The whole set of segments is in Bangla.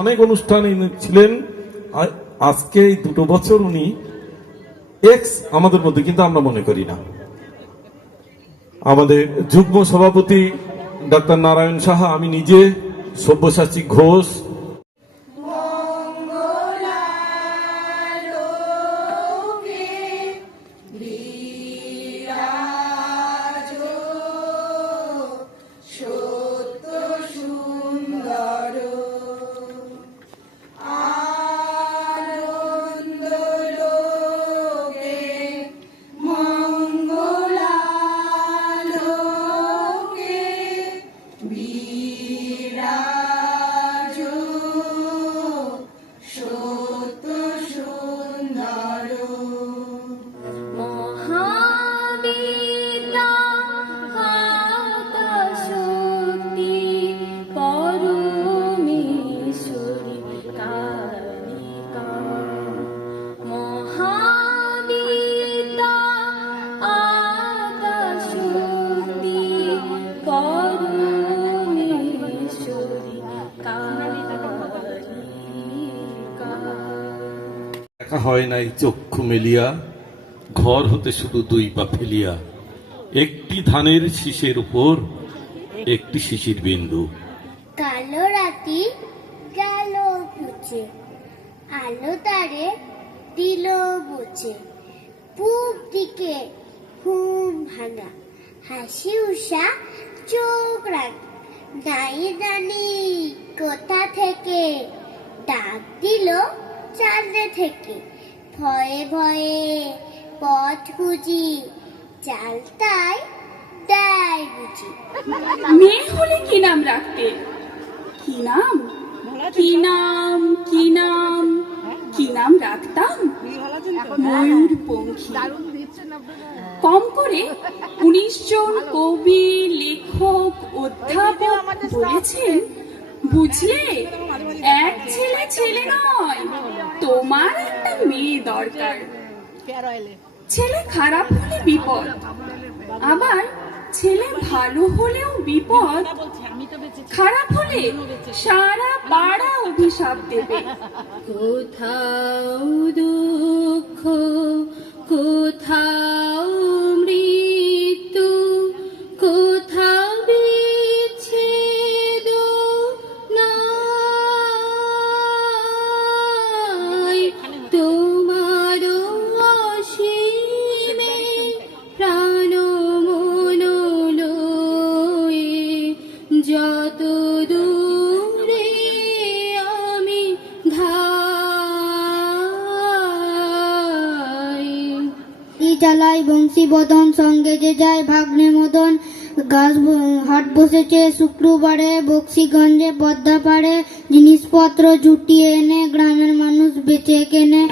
অনেক অনুষ্ঠানে ছিলেন। আজকে এই দুটো বছর উনি এক্স আমাদের মধ্যে, কিন্তু আমরা মনে করি না। আমাদের যুগ্ম সভাপতি ডাক্তার নারায়ণ সাহা, আমি নিজে সব্যসাচী ঘোষ হয় নাই, চক্ষু মেলিয়া, ঘর হতে শুধু দুই পা ফেলিয়া। একটি ধানের শীষের উপর, একটি শিশির বিন্দু। কালো রাতি গেল পুচে আলো তারে দিল বুঝে। পূব দিকে ঘুম ভাঙা, হাসি উষা চোখ রাখ। দাই দানি কোথা থেকে? ডাক দিল চাঁদে থেকে। ভয়ে ভয়ে পথ খুঁজি চালতাই দেয় বুঝি। মেয়ে হলে কি নাম রাখতে? কি নাম? কি নাম কি নাম? কি নাম রাখতাম? ময়ূর পঙ্খী। কম করে উনিশ জন কবি, লেখক, অধ্যাপক বলেছেন, বুঝলে, এক ছেলে ছেলে নয়, তোমার মেয়ে দরকার। ছেলে খারাপ হলে বিপদ। আবার ছেলে ভালো হলেও বিপদ। খারাপ হলে সারা পাড়া অভিশাপ দেবে। কোথাও দুঃখ, কোথাও ই চালাই বংশী বদন, সঙ্গে যে যায় ভাগ্নে মদন। গাছ হাট বসেছে, শুক্রবারে বক্সিগঞ্জে পদ্মা পাড়ে। জিনিসপত্র জুটিয়ে এনে গ্রামের মানুষ বেঁচে কেনে।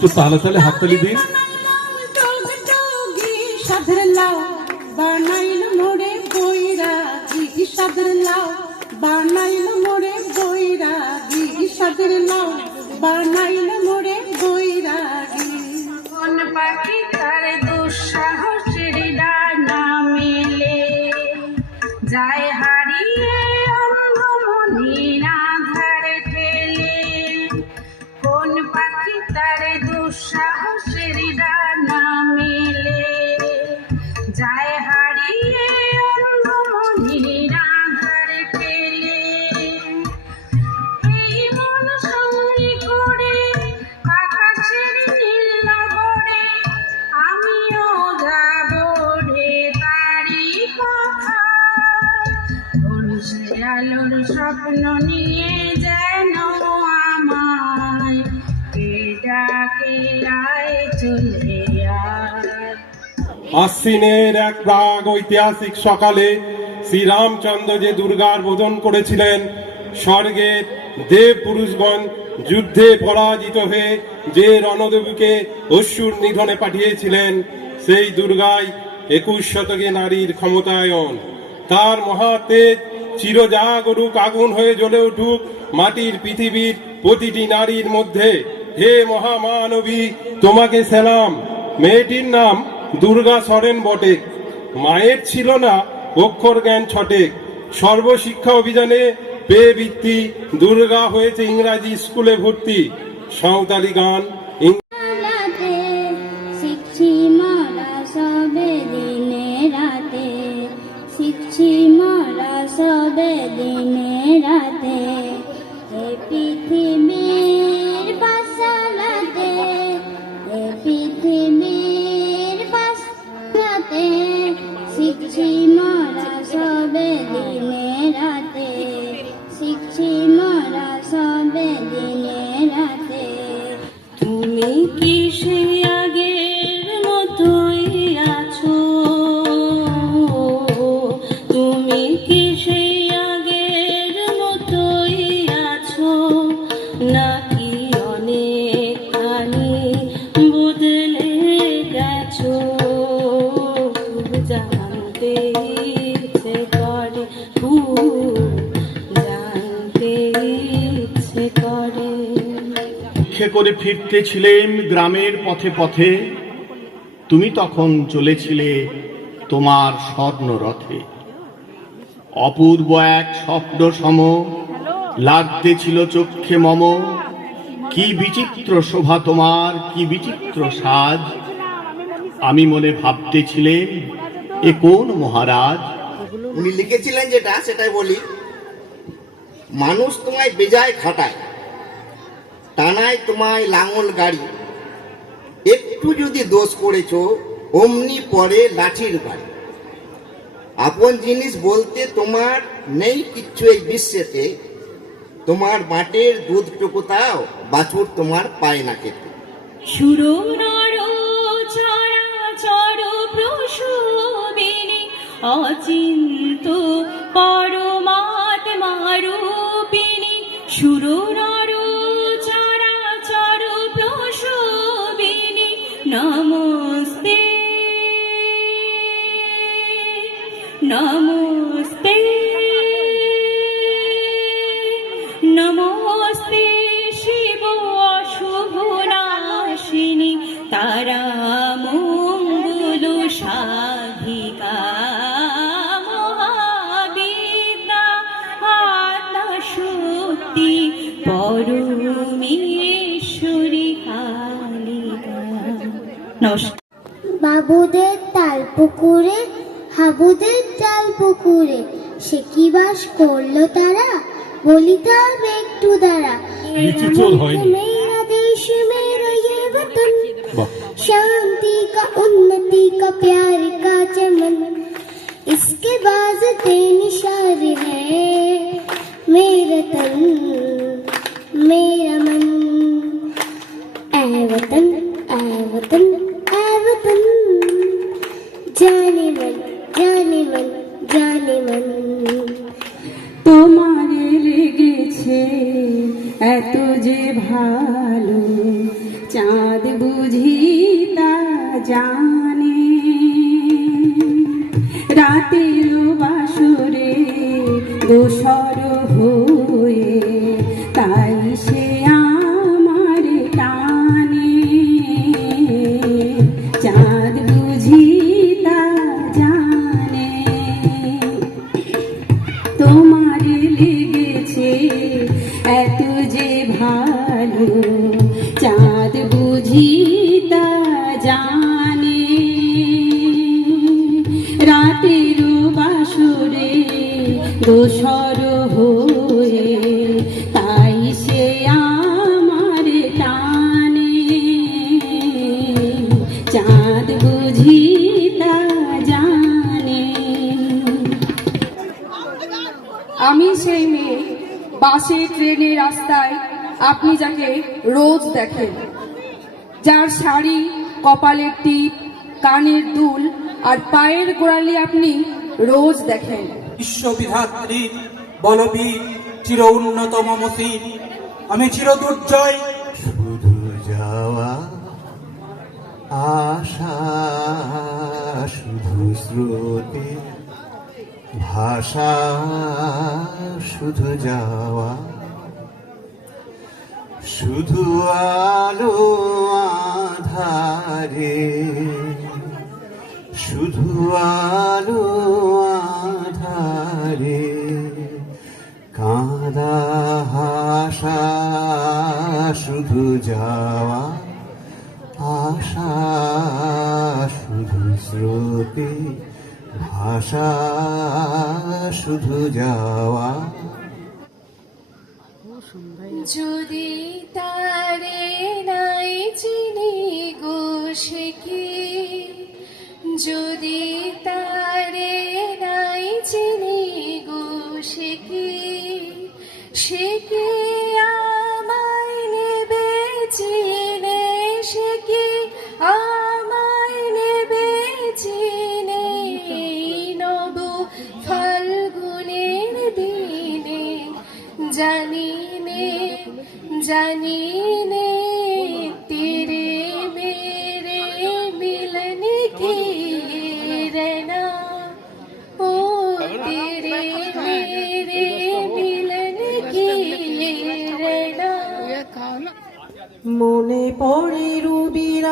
একটু তালে তালে হাততালি দিন। বানাইল মোরে বইরা সাধের লাউ বানাইল আশ্বিনের এক প্রাগ ঐতিহাসিক সকালে শ্রীরামচন্দ্র যে দুর্গার বোধন করেছিলেন স্বর্গের দেব পুরুষগণ যুদ্ধে পরাজিত হয়ে যে রণদেবীকে অসুর নিধনে পাঠিয়েছিলেন, সেই দুর্গাই একুশ শতকে নারীর ক্ষমতায়ন। তার মহাতেজ চিরজাগরুক আগুন হয়ে জ্বলে উঠুক মাটির পৃথিবীর প্রতিটি নারীর মধ্যে। হে মহামানবী, তোমাকে সেলাম। মেয়েটির নাম দুর্গা সরেন বটে। মায়ের ছিল না, অক্ষর জ্ঞান ছটে। সর্বশিক্ষা অভিযানে পেয়ে বৃত্তি দুর্গা হয়েছে ইংরাজি স্কুলে ভর্তি। সাঁওতালি গান শিখছি মরা সবে দিনে রাতে। শিখছি মরা সবে দিনে রাতে। তুমি কি ফিরতেছিলেন গ্রামের পথে পথে, তুমি তখন চলেছিলে তোমার স্বর্ণ রথে অপূর্ব এক স্বপ্ন সম, লাগতে ছিল চক্ষে মম। কি বিচিত্র শোভা তোমার, কি বিচিত্র সাজ। আমি মনে ভাবতেছিলেন এ কোন মহারাজ? উনি লিখেছিলেন যেটা, সেটাই বলি। মানুষ তোমায় বেজায় খাটায়। টানায় তোমায় লাঙল গাড়ি। একটু যদি দোষ করেছ, অমনি পরে লাঠির বাড়ি। আপন জিনিস বলতে তোমার নেই কিচ্ছু এই বিশ্বেতে। তোমার মাটির দুধটুকু তাও বাছুর তোমার পায় না খেতে। অচিন্ত পরমাত্মা রূপিণী সুরো নমস্তে নমস্তে নমস্কার বাবুদের তাল পুকুরে হাবুদের জাল পুকুরে সে কি বাস করলো তারা বলিতে হবে একটু দ্বারা নিচু চোর হয়নি। मेरा देश मेरा ये वतन বাহ शांति का उन्नति का प्यार का चमन इसके बाजते निशार है मेरा तन मेरा मन ऐ वतन ऐ वतन ভালো চাঁদ বুঝি তা জানে ট্রেনে রাস্তায় আপনি যাকে রোজ দেখেন যার শাড়ি কপালের টিপ কানের দুল আর পায়ের গোড়ালি আপনি রোজ দেখেন। বিশ্ববিধাত্রী বলবীর চির উন্নত মমসির আমি চির দুর্জয়। শুধু যাওয়া আশা শুধু স্রোতে ভাষা শুধু যাওয়া। শুধু আলো আধারে। শুধু আলো আধারে। কাঁদা হাসা, শুধু যাওয়া, আশা, শুধু স্রোতে ভাষা, শুধু যাওয়া। যদি তারে নাই চিনি গো সে কি? যদি মনে পড়ে রুবিরাই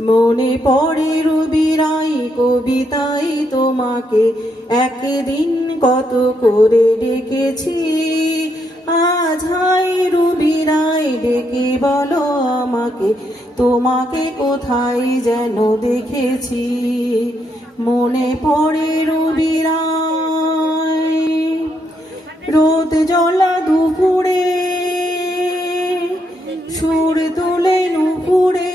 মনে পড়ে রুবিরাই কবিতাই তোমাকে একদিন কত করে ডেকেছি। আজ হাই রুবিরাই ডেকে বলো আমাকে, তোমাকে কোথায় যেন দেখেছি। মনে পড়ে রুবিরাই রোদ জলা দুপুরে, সুর তুলে নুপুরে।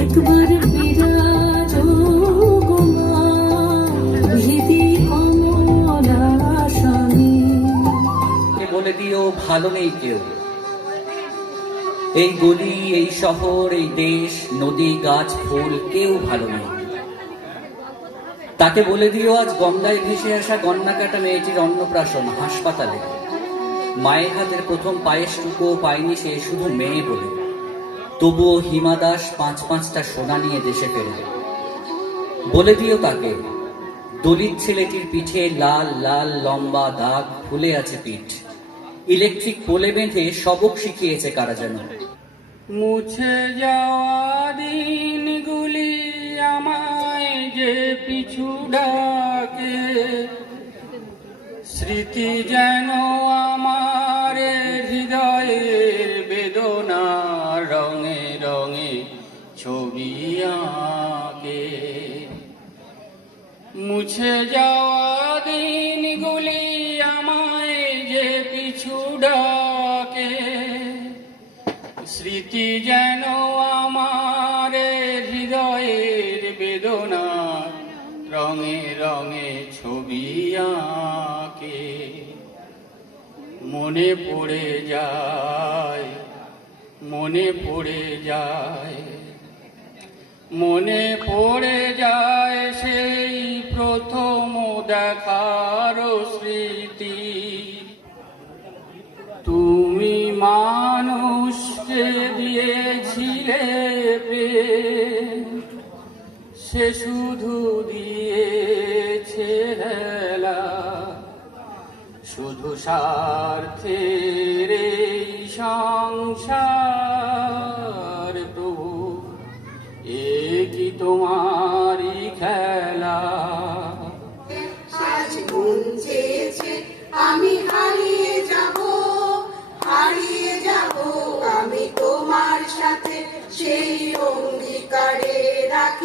একবার ফিরাজ গোমা প্রীতি অমরা বলে দিও, ভালো নেই কেউ। এই গলি, এই শহর, এই দেশ, নদী, গাছ, ফুল, কেউ ভালো নেই। তাকে বলে দিও, আজ গঙ্গায় ভেসে আসা গন্না কাটা মেয়েটির অন্নপ্রাশন হাসপাতালে। মায়ের হাতের প্রথম পায়েসটুকু পায়নি সে, শুধু মেয়ে বলে। তবুও হিমা দাস পাঁচ পাঁচটা সোনা নিয়ে দেশে ফেরে। বলে দিও তাকে, দলিত ছেলেটির পিঠে লাল লাল, লম্বা দাগ ফুলে আছে পিঠ। ইলেকট্রিক পোলে বেঁধে সবক শিখিয়েছে কারা যেন। মুছে যাওয়া দিনগুলি আমায় যে পিছু ডাকে। স্মৃতি যেন আমার হৃদয়ের বেদনা রঙে রঙে ছবি আঁকে। মুছে যাওয়া যেন আমার হৃদয়ের বেদনা রঙে রঙে ছবি আঁকে। মনে পড়ে যায়, মনে পড়ে যায়, মনে পড়ে যায় সেই প্রথম দেখার স্মৃতি। তুমি মানুষকে দিয়েছিলে প্রেম সে শুধু দিয়েছে শুধু স্বার্থের এই সংসার প্রভু এ কি তোমারই that